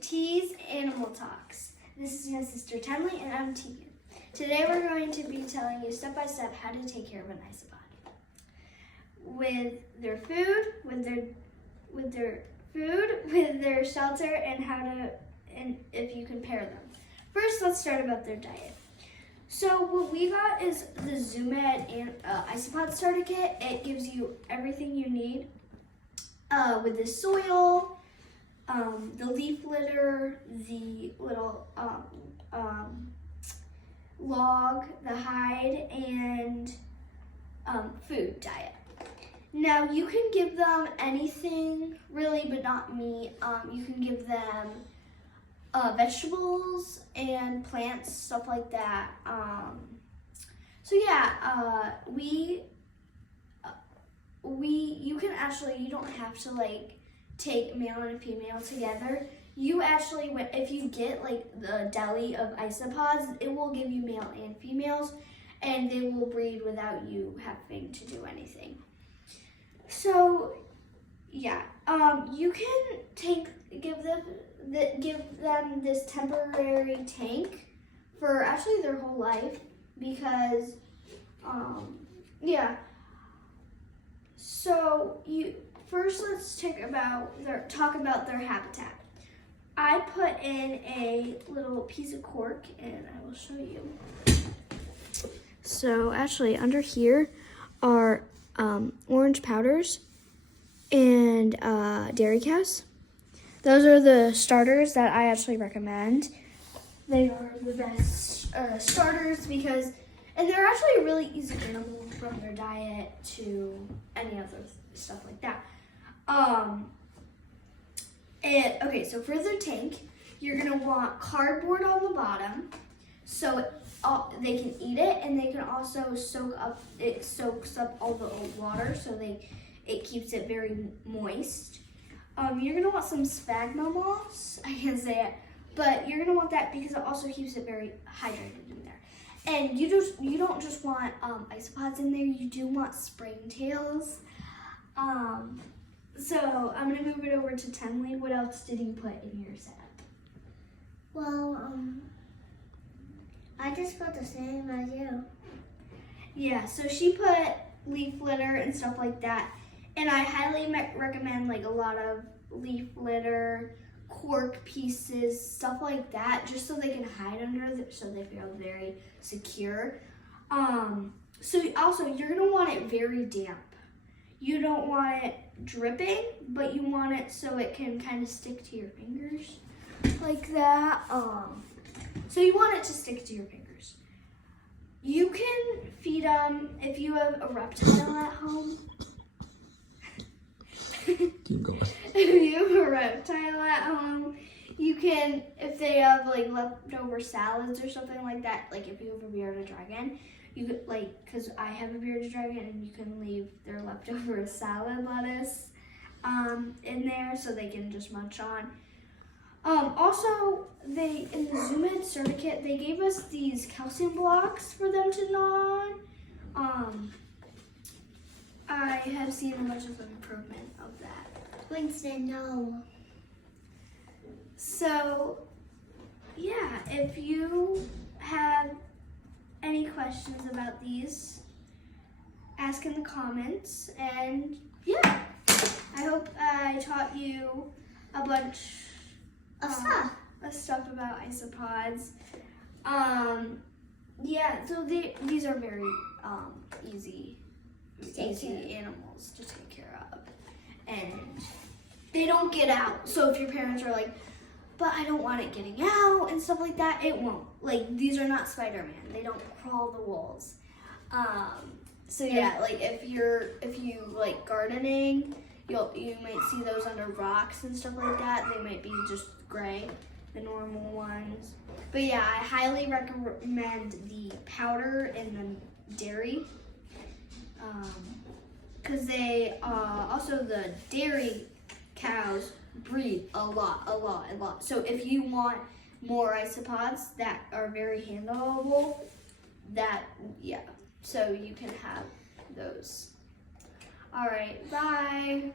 T's Animal Talks. This is my sister Tenley and I'm Tegan. Today we're going to be telling you step by step how to take care of an isopod. With their food, with their shelter, and if you can pair them. First, let's start about their diet. So what we got is the ZooMed and Isopod starter kit. It gives you everything you need with the soil, the leaf litter, the little log, the hide, and food diet. Now you can give them anything really, but not meat. You can give them vegetables and plants, stuff like that. You don't have to like take male and female together. You actually, if you get like the deli of isopods, it will give you male and females, and they will breed without you having to do anything. So, yeah, you can give them this temporary tank for actually their whole life because, yeah. So first let's talk about their habitat. I put in a little piece of cork and I will show you. So actually under here are orange powders and dairy cows. Those are the starters that I actually recommend. They are the best starters and they're actually a really easy animal from their diet to any other stuff like that. Okay, so for the tank, you're gonna want cardboard on the bottom so they can eat it, and they can also soaks up all the old water, so it keeps it very moist. You're gonna want some sphagnum moss. I can't say it, but you're gonna want that because it also keeps it very hydrated in there. And you don't just want isopods in there. You do want springtails. So I'm gonna move it over to Tenley. What else did you put in your setup? Well, I just put the same as you. Yeah, so she put leaf litter and stuff like that. And I highly recommend like a lot of leaf litter, cork pieces, stuff like that, just so they can hide under it, so they feel very secure. So also you're gonna want it very damp. You don't want it dripping, but you want it so it can kind of stick to your fingers like that. So you want it to stick to your fingers. You can feed them if you have a reptile at home. Keep going. If you have a reptile at home, you can, if they have like leftover salads or something like that, like if you have a bearded dragon, you could because I have a bearded dragon, and you can leave their leftover salad lettuce in there so they can just munch on. Also, in the ZooMed starter kit, they gave us these calcium blocks for them to gnaw on. I have seen a bunch of improvement of that. Winston, no. So, yeah, if you have any questions about these, ask in the comments. And yeah, I hope I taught you a bunch of stuff about isopods. Yeah, so these are very easy animals to take care of, and they don't get out. So if your parents are like, but I don't want it getting out and stuff like that, it won't. Like, these are not Spider-Man. They don't crawl the walls. So yeah, like if you like gardening, you might see those under rocks and stuff like that. They might be just gray, the normal ones. But yeah, I highly recommend the powder and the dairy. Because they also the dairy cows breed a lot. So if you want more isopods that are very handleable, so you can have those. All right, bye.